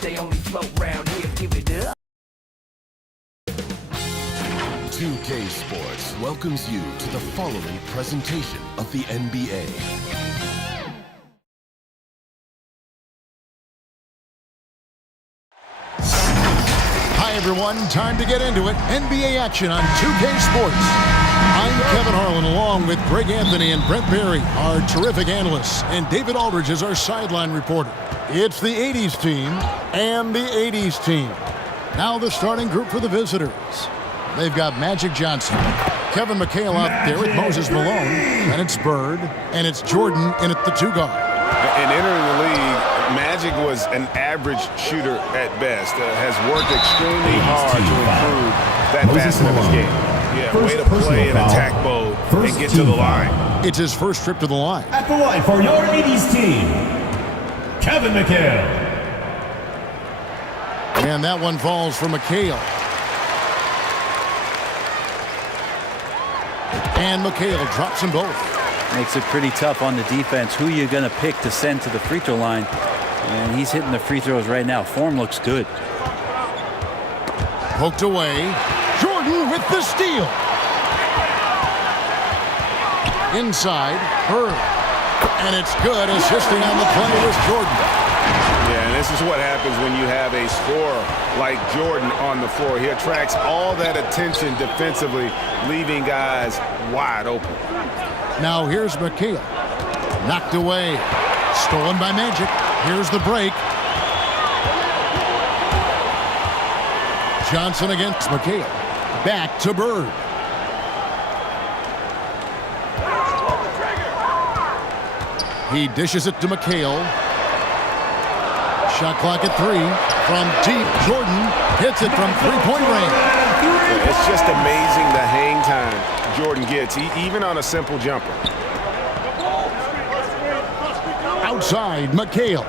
they only float round here. Give it up. 2K Sports welcomes you to the following presentation of the NBA. Hi everyone, time to get into it. NBA action on 2K Sports. I'm Kevin Harlan along with Greg Anthony and Brent Barry, our terrific analysts, and David Aldridge is our sideline reporter. It's the 80s team and the 80s team. Now the starting group for the visitors. They've got Magic Johnson, Kevin McHale out there with Moses Malone, and it's Bird, and it's Jordan in at the 2 guard. And entering the league, Magic was an average shooter at best. Has worked extremely hard to improve that facet of his game. Yeah, way to play in attack mode and get to the line. It's his first trip to the line. At the line for your 80s team, Kevin McHale. And that one falls for McHale. And McHale drops them both. Makes it pretty tough on the defense. Who you're going to pick to send to the free throw line. And he's hitting the free throws right now. Form looks good. Poked away. Jordan with the steal. Inside, Bird. And it's good. Assisting on the play was Jordan. Yeah, and this is what happens when you have a scorer like Jordan on the floor. He attracts all that attention defensively, leaving guys wide open. Now here's McHale. Knocked away. Stolen by Magic. Here's the break. Johnson against McHale. Back to Bird. He dishes it to McHale. Shot clock at 3. From deep, Jordan hits it from three-point range. It's just amazing the hang time Jordan gets, even on a simple jumper. Outside, McHale.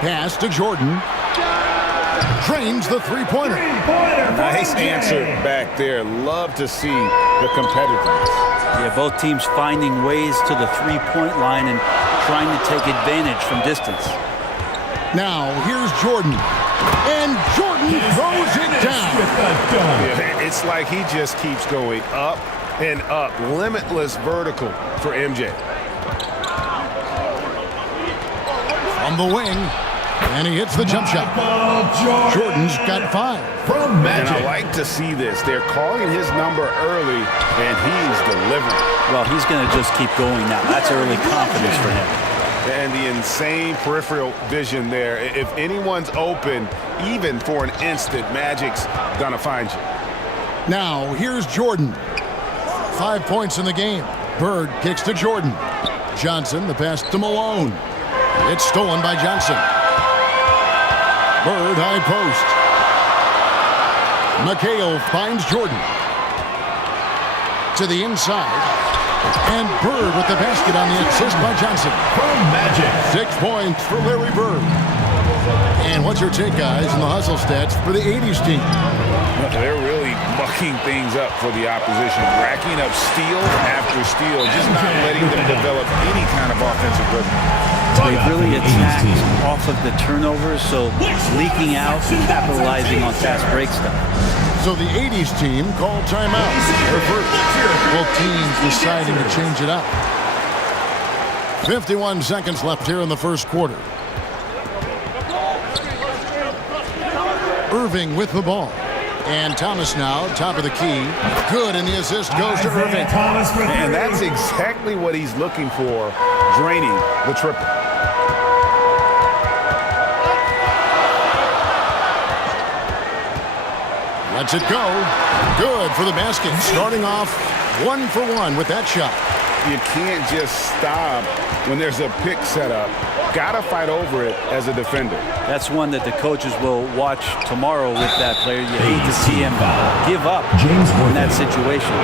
Pass to Jordan. Drains the three-pointer. Nice answer back there. Love to see the competitiveness. Yeah, both teams finding ways to the three-point line and trying to take advantage from distance. Now, here's Jordan. And Jordan throws it down. Yeah, it's like he just keeps going up and up. Limitless vertical for MJ. From the wing. And he hits the jump shot. Jordan's got 5. From Magic. And I like to see this. They're calling his number early, and he's delivering. Well, he's going to just keep going now. That's early confidence for him. And the insane peripheral vision there. If anyone's open, even for an instant, Magic's gonna find you. Now, here's Jordan. 5 points in the game. Bird kicks to Jordan. Johnson, the pass to Malone. It's stolen by Johnson. Bird, high post. McHale finds Jordan. To the inside. And Bird with the basket on the assist by Johnson. From Magic. 6 points for Larry Bird. And what's your take, guys, in the hustle stats for the 80s team? They're really mucking things up for the opposition, racking up steal after steal, just not letting them develop any kind of offensive rhythm. They really attack off of the turnovers, so leaking out and capitalizing on fast break stuff. So the 80s team called timeout. Their first. Both teams deciding to change it up. 51 seconds left here in the first quarter. Irving with the ball. And Thomas now, top of the key. Good, and the assist goes to Irving. And that's exactly what he's looking for, draining the triple. Lets it go. Good for the basket. Starting off 1 for 1 with that shot. You can't just stop when there's a pick set up. Gotta fight over it as a defender. That's one that the coaches will watch tomorrow with that player. You hate to see him give up in that situation.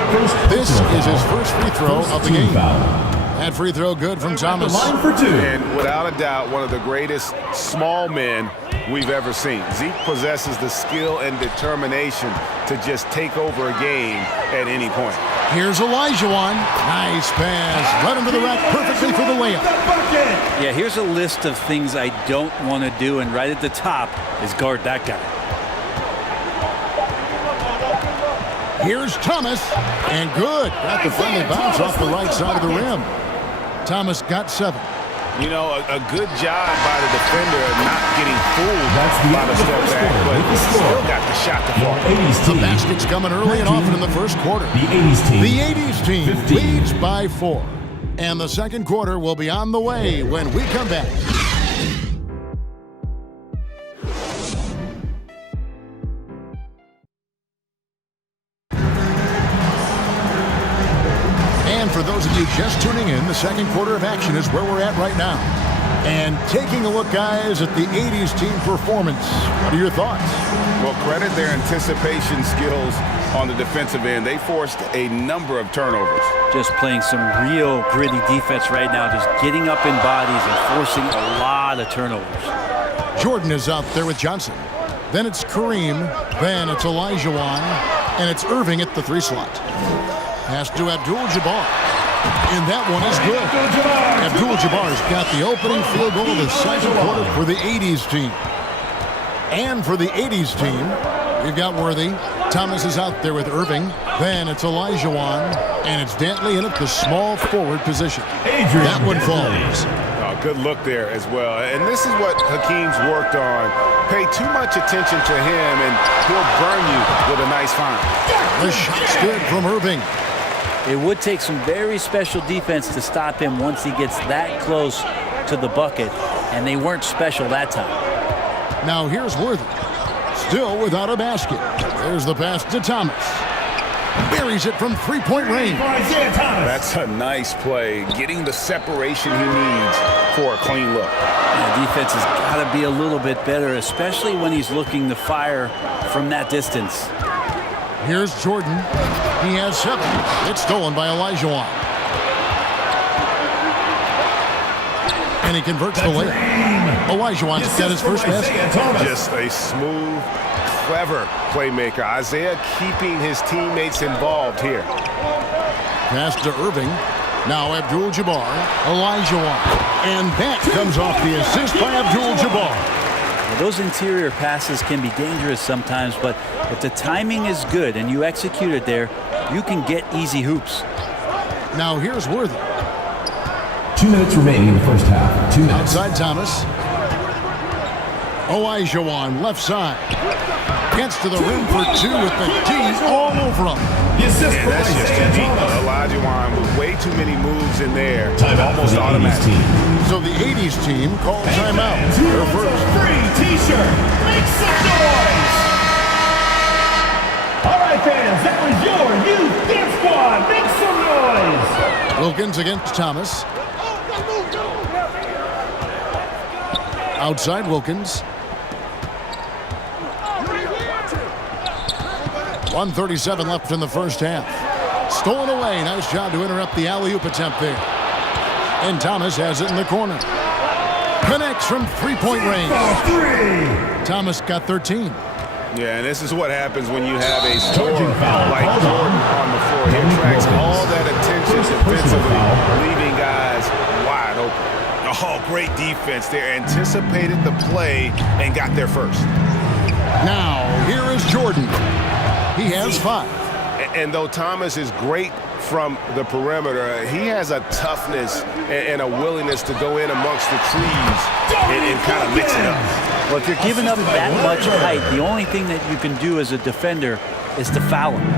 This is his first free throw of the game. That free throw good from Thomas. Line for 2. And without a doubt, one of the greatest small men we've ever seen. Zeke possesses the skill and determination to just take over a game at any point. Here's Olajuwon. Nice pass. Right into the rack perfectly for the layup. Yeah, here's a list of things I don't want to do, and right at the top is guard that guy. Here's Thomas. And good. Got the friendly bounce off the right side of the rim. Thomas got 7. You know, a good job by the defender of not getting fooled That's the by the step back, but still got the shot to fall. 80s The team. basket's coming early and often in the first quarter. The 80s team. The 80s team 15. leads by 4. And the second quarter will be on the way when we come back. And for those of you just tuning in, the second quarter of action is where we're at right now. And taking a look, guys, at the 80s team performance. What are your thoughts? Well, credit their anticipation skills on the defensive end. They forced a number of turnovers. Just playing some real gritty defense right now, just getting up in bodies and forcing a lot of turnovers. Jordan is out there with Johnson. Then it's Kareem. Then it's Olajuwon. And it's Irving at the 3 slot. Pass to Abdul-Jabbar. And that one is good. Abdul-Jabbar's got the opening field goal of the second quarter for the 80s team. And for the 80s team, we've got Worthy. Thomas is out there with Irving. Then it's Olajuwon. And it's Dantley in at the small forward position. That one falls. Good look there as well. And this is what Hakeem's worked on. Pay too much attention to him, and he'll burn you with a nice find. The shot's good from Irving. It would take some very special defense to stop him once he gets that close to the bucket, and they weren't special that time. Now here's Worthy. Still without a basket. There's the pass to Thomas. Buries it from 3-point range. That's a nice play, getting the separation he needs for a clean look. The defense has got to be a little bit better, especially when he's looking to fire from that distance. Here's Jordan. He has 7. It's stolen by Olajuwon. And he converts the layup. Olajuwon's got his first basket. Just a smooth, clever playmaker. Isaiah keeping his teammates involved here. Pass to Irving. Now Abdul-Jabbar. Olajuwon. And that comes off the assist by Abdul-Jabbar. Those interior passes can be dangerous sometimes, but if the timing is good and you execute it there, you can get easy hoops. Now here's Worthy. 2 minutes remaining in the first half. 2 minutes. Outside Thomas. Olajuwon, left side. Gets to the rim for 2 with the D all over him. That's just unique. Olajuwon with way too many moves in there. Almost automatic. So the 80s team called timeout. Their first. Free T-shirt. Make some noise. All right, fans, that was your youth dance squad. Make some noise. Wilkins against Thomas. Outside Wilkins. 1:37 left in the first half. Stolen away. Nice job to interrupt the alley-oop attempt there. And Thomas has it in the corner. Connects from 3-point range. Thomas got 13. Yeah, and this is what happens when you have a scorer like Jordan on the floor. He attracts all that attention defensively, leaving guys wide open. Oh, great defense there. Anticipated the play and got there first. Now, here is Jordan. He has 5. And though Thomas is great from the perimeter, he has a toughness and a willingness to go in amongst the trees and kind of mix it up. Well, if you're giving up that much height, the only thing that you can do as a defender is to foul him.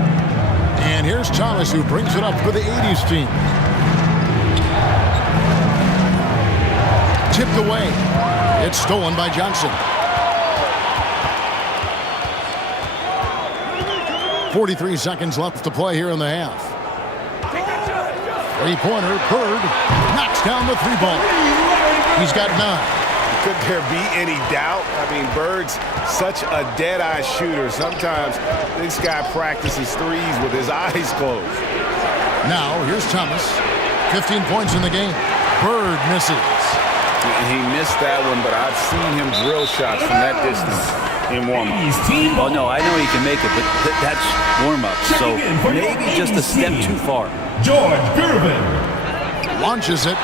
And here's Thomas, who brings it up for the 80s team. Tipped away. It's stolen by Johnson. 43 seconds left to play here in the half. 3-pointer, Bird knocks down the 3-ball. He's got 9. Could there be any doubt? I mean, Bird's such a dead-eye shooter. Sometimes this guy practices threes with his eyes closed. Now, here's Thomas. 15 points in the game. Bird misses. He missed that one, but I've seen him drill shots from that distance in warm-up. Oh, no, I know he can make it, but that's warm-up. So maybe just a step too far. George Gervin. Launches it.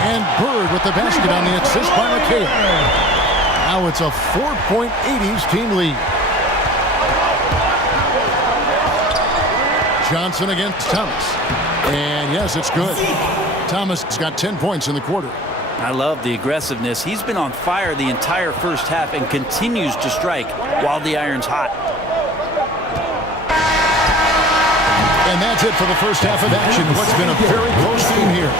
And Bird with the basket on the assist by McHale. Now it's a 4-point 80s team lead. Johnson against Thomas. And yes, it's good. Thomas has got 10 points in the quarter. I love the aggressiveness. He's been on fire the entire first half and continues to strike while the iron's hot. And that's it for the first half of action. What's been a very close game here.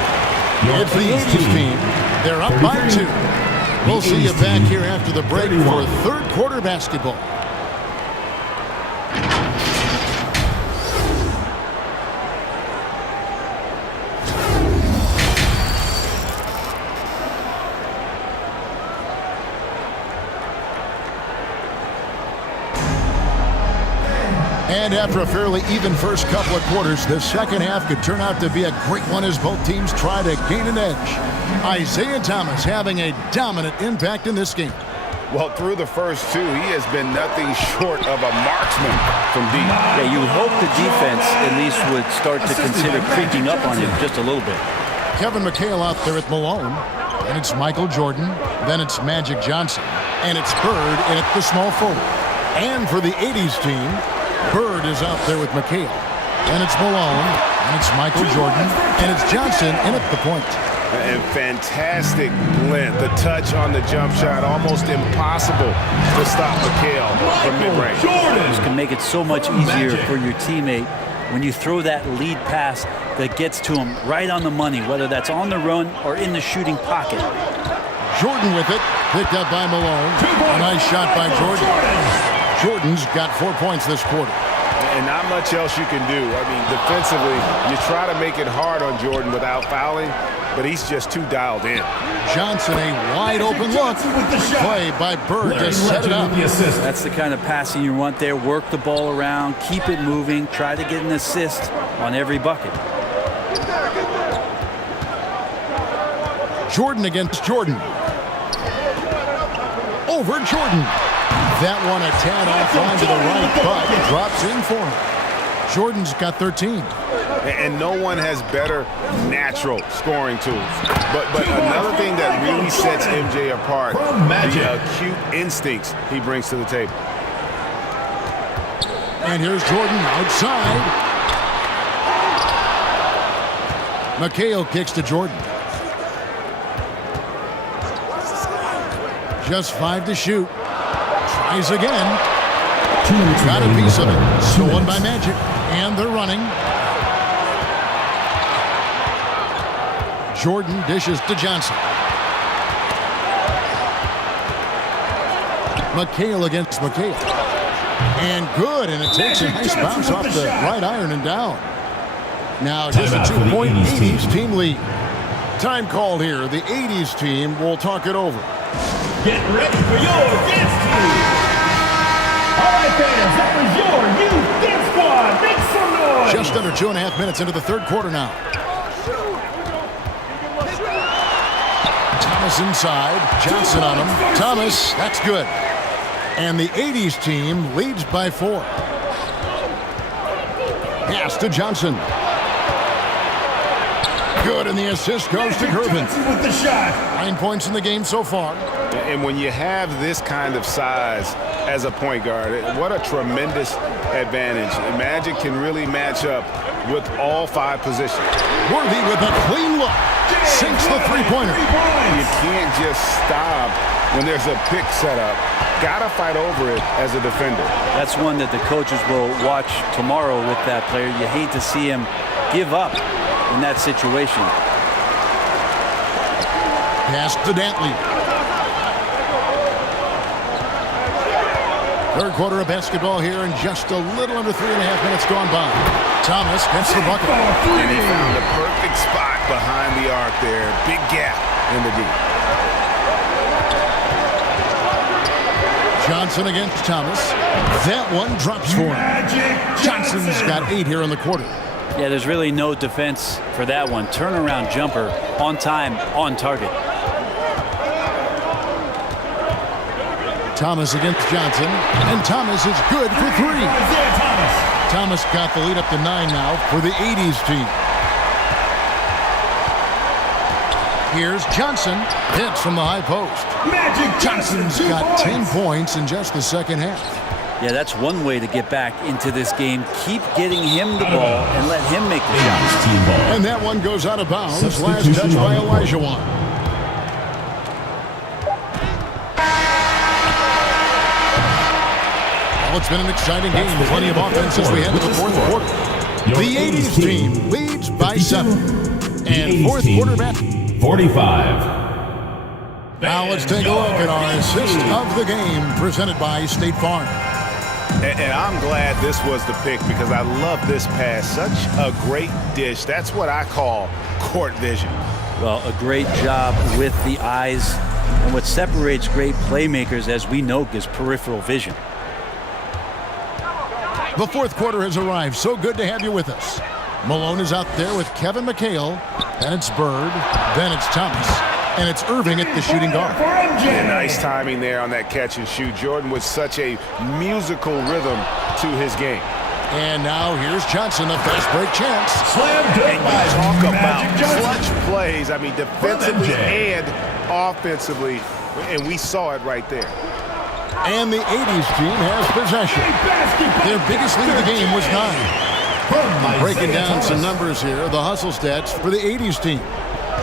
It's the 80s team. They're up by 2. We'll see you back here after the break for third quarter basketball. And after a fairly even first couple of quarters, the second half could turn out to be a great one as both teams try to gain an edge. Isaiah Thomas having a dominant impact in this game. Well, through the first 2, he has been nothing short of a marksman from deep. Yeah, you would hope the defense at least would start to consider creeping up on him just a little bit. Kevin McHale out there at Malone. And it's Michael Jordan. Then it's Magic Johnson. And it's Bird in at the small forward. And for the 80s team, Bird is out there with McHale. And it's Malone. And it's Michael Jordan. And it's Johnson in at the point. And fantastic blend. The touch on the jump shot, almost impossible to stop McHale from mid-range. This can make it so much easier for your teammate when you throw that lead pass that gets to him right on the money, whether that's on the run or in the shooting pocket. Jordan with it, picked up by Malone. A nice shot by Jordan. Jordan's got 4 points this quarter. And not much else you can do. I mean, defensively, you try to make it hard on Jordan without fouling, but he's just too dialed in. Johnson, a wide open look. Play by Bird, just set it up. That's the kind of passing you want there. Work the ball around, keep it moving, try to get an assist on every bucket. Jordan against Jordan. Over Jordan. That one a tad offline to the right, but drops in for him. Jordan's got 13. And no one has better natural scoring tools. But another thing that really sets MJ apart, the acute instincts he brings to the table. And here's Jordan outside. McHale kicks to Jordan. Just 5 to shoot. Tries again. Got a piece of it. Stolen by Magic. And they're running. Jordan dishes to Johnson. McHale against McHale. And good. And it takes a nice bounce off the right iron and down. Now just a 2-point 80s team lead. Time called here. The 80s team will talk it over. Get ready for your dance team. All right, fans, that was your youth dance squad. Make some noise. Just under 2.5 minutes into the third quarter now. Thomas inside. Johnson on him. Thomas, that's good. And the 80s team leads by 4. Pass to Johnson. Good, and the assist goes to Gervin. With the shot. 9 points in the game so far. And when you have this kind of size as a point guard, what a tremendous advantage. Magic can really match up with all 5 positions. Worthy with a clean look. Sinks the three-pointer. You can't just stop when there's a pick set up. Gotta fight over it as a defender. That's one that the coaches will watch tomorrow with that player. You hate to see him give up in that situation. Pass to Dantley. Third quarter of basketball here, and just a little under 3.5 minutes gone by. Thomas gets the bucket. And he found the perfect spot behind the arc there. Big gap in the deep. Johnson against Thomas. That one drops for him. Johnson's got 8 here in the quarter. Yeah, there's really no defense for that one. Turnaround jumper on time, on target. Thomas against Johnson, and Thomas is good for 3. Isaiah Thomas. Thomas got the lead up to 9 now for the 80s team. Here's Johnson, hits from the high post. Magic Johnson, Johnson's 2 got points. 10 points in just the second half. Yeah, that's one way to get back into this game. Keep getting him the ball and let him make the shots. Team ball. And that one goes out of bounds. Last Substitution touch by on the Elijah Wan. Well, it's been an exciting game. Plenty of offense as we head to the fourth quarter. The 80s team leads by 7. And fourth quarter back. 45. Now let's take a look at our assist of the game presented by State Farm. And I'm glad this was the pick because I love this pass. Such a great dish. That's what I call court vision. Well, a great job with the eyes. And what separates great playmakers, as we know, is peripheral vision. The fourth quarter has arrived. So good to have you with us. Malone is out there with Kevin McHale. Then it's Bird. Then it's Thomas. And it's Irving at the shooting guard. Yeah, nice timing there on that catch and shoot. Jordan with such a musical rhythm to his game. And now here's Johnson, a fast break chance. Slam And dunk you by talk about Magic Johnson. clutch plays. I mean, defensively MJ. and offensively. And we saw it right there. And the 80s team has possession. Their biggest lead of the game was 9. Breaking down some numbers here, the hustle stats for the 80s team.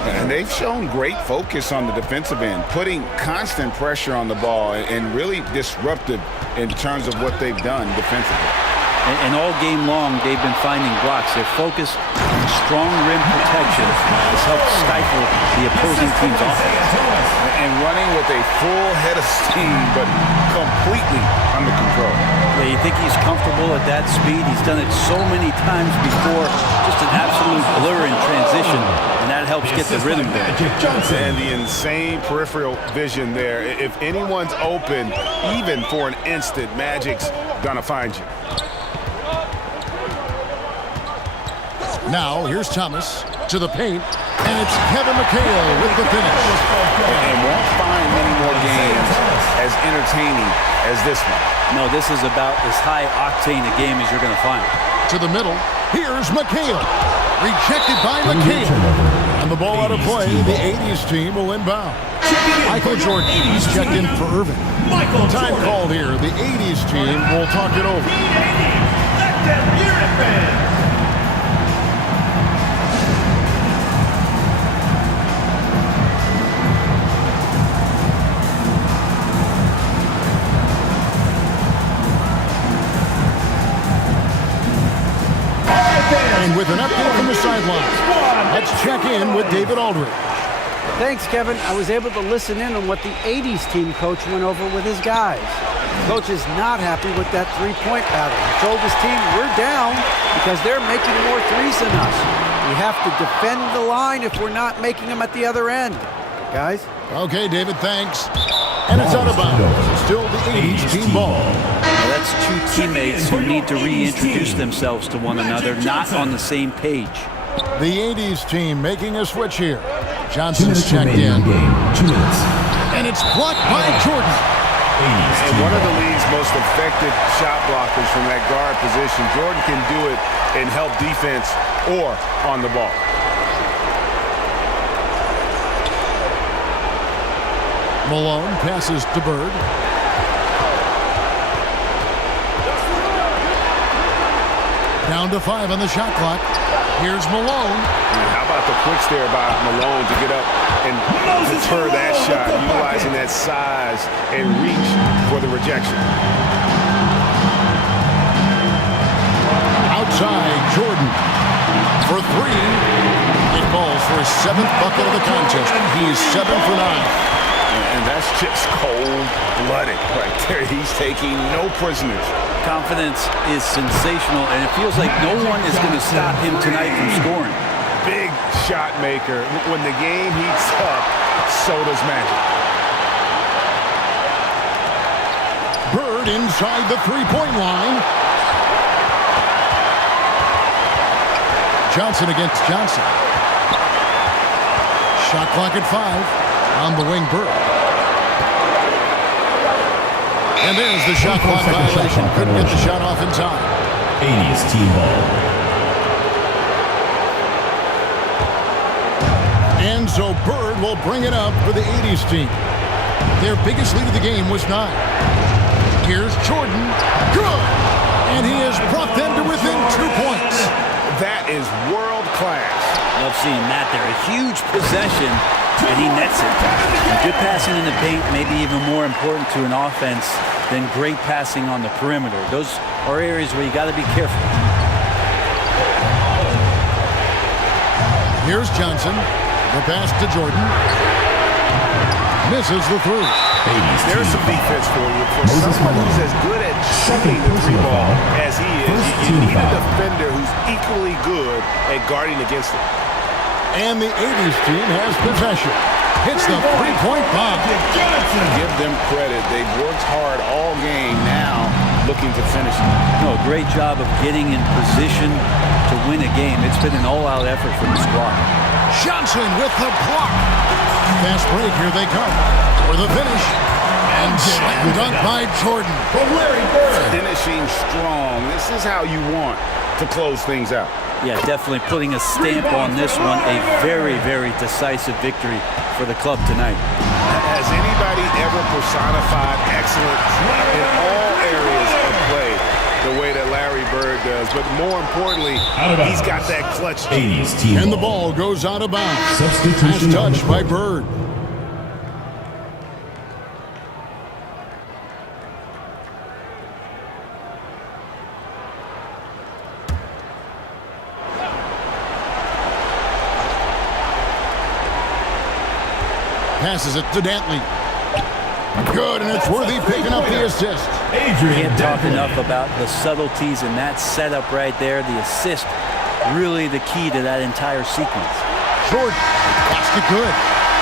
And they've shown great focus on the defensive end, putting constant pressure on the ball and really disruptive in terms of what they've done defensively. And all game long, they've been finding blocks. Their focus on strong rim protection has helped stifle the opposing team's offense. And running with a full head of steam, but completely under control. Yeah, you think he's comfortable at that speed? He's done it so many times before. Just an absolute blur in transition, and that helps get the rhythm going. Magic Johnson. And the insane peripheral vision there. If anyone's open, even for an instant, Magic's gonna find you. Now here's Thomas to the paint. And it's Kevin McHale with the finish. And won't find many more games as entertaining as this one. No, this is about as high octane a game as you're going to find. To the middle. Here's McHale. Rejected by McHale. And the ball out of play. The 80s team will inbound. Michael Jordan is checked in for Irving. Time called here. The 80s team will talk it over. Let them hear it, man. And with an update from the sideline, let's check in with David Aldridge. Thanks, Kevin. I was able to listen in on what the 80s team coach went over with his guys. Coach is not happy with that three-point battle. He told his team, we're down because they're making more threes than us. We have to defend the line if we're not making them at the other end. Guys? Okay, David, thanks. And it's out of bounds. Still the 80s team ball. Now, that's two teammates who need to reintroduce themselves to one another, not on the same page. The 80s team making a switch here. Johnson's checked in. 2 minutes. And it's blocked by Jordan. And one of the league's most effective shot blockers from that guard position. Jordan can do it and help defense or on the ball. Malone passes to Bird. Down to 5 on the shot clock. Here's Malone. How about the quicks there by Malone to get up and deter that shot, utilizing that size and reach for the rejection. Outside, Jordan for 3. It falls for his 7th bucket of the contest. He is 7 for 9. And that's just cold-blooded right there. He's taking no prisoners. Confidence is sensational, and it feels like no one is going to stop him tonight from scoring. Big shot maker. When the game heats up, so does Magic. Bird inside the three-point line. Johnson against Johnson. Shot clock at 5. On the wing, Bird. And there's the shot clock violation. Couldn't get the shot off in time. 80s team ball. And so Bird will bring it up for the 80s team. Their biggest lead of the game was 9. Here's Jordan. Good! And he has brought them to within 2 points. That is world class. Love seeing that there. A huge possession, and he nets it. And good passing in the paint may be even more important to an offense than great passing on the perimeter. Those are areas where you got to be careful. Here's Johnson. The pass to Jordan. Misses the 3. There's some defense for you. For someone who's as good at shooting the 3 ball as he is, you need a defender who's equally good at guarding against it. And the 80s team has possession. Hits the 3-point bomb. Give them credit. They've worked hard all game, now looking to finish it. No, great job of getting in position to win a game. It's been an all-out effort from the squad. Johnson with the block. Fast break, here they come for the finish. And slam dunk by Jordan. From Larry Bird. Finishing strong. This is how you want to close things out. Yeah, definitely putting a stamp on this one. A very, very decisive victory for the club tonight. Has anybody ever personified excellence in all areas of play the way that Larry Bird does? But more importantly, he's got that clutch. 80s team And the ball. ball goes out of bounds. Substitution Last touch by Bird. Passes it to Dantley. Good, and it's Worthy picking up the assist. Can't talk enough about the subtleties in that setup right there. The assist, really the key to that entire sequence. Jordan, that's the good.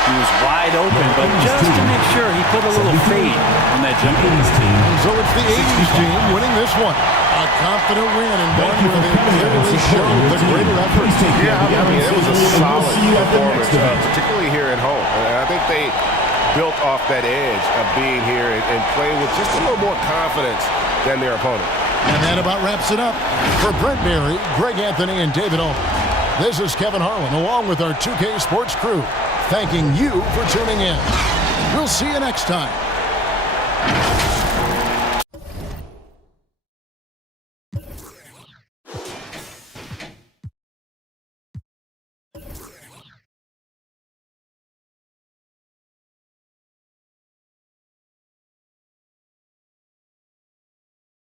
He was wide open, but just to make sure, he put a little fade on that jumper. And so it's the 80s team winning this one. A confident win and one where they clearly showed the greater effort. Yeah, I mean, it was a solid performance, particularly here at home. I think they built off that edge of being here and playing with just a little more confidence than their opponent. And that about wraps it up. For Brent Barry, Greg Anthony, and David Aldridge, this is Kevin Harlan along with our 2K Sports crew, thanking you for tuning in. We'll see you next time.